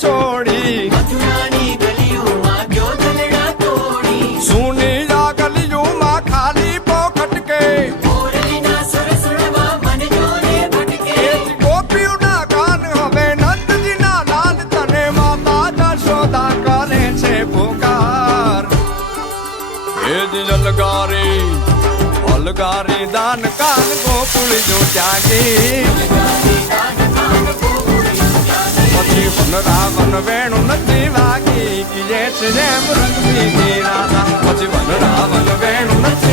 છોડી મથુરાની ગલીઓમાં ગયો દલડા તોડી સુની આ ગલીઓમાં ખાલી પોખટ કે મોરલીના સુર સુરવા મન જોને ભટકે ગોપીઓના ગાન હવે નંદજીના લાલ તને માતા જશોદા કરે છે પુકાર એ જ અલગારી દાન કાન ગોકુળ જો જાગી પછી વન વેણું નથી વાગી કિયે છે જેમ રંગની રાધા પછી વન વેણું નથી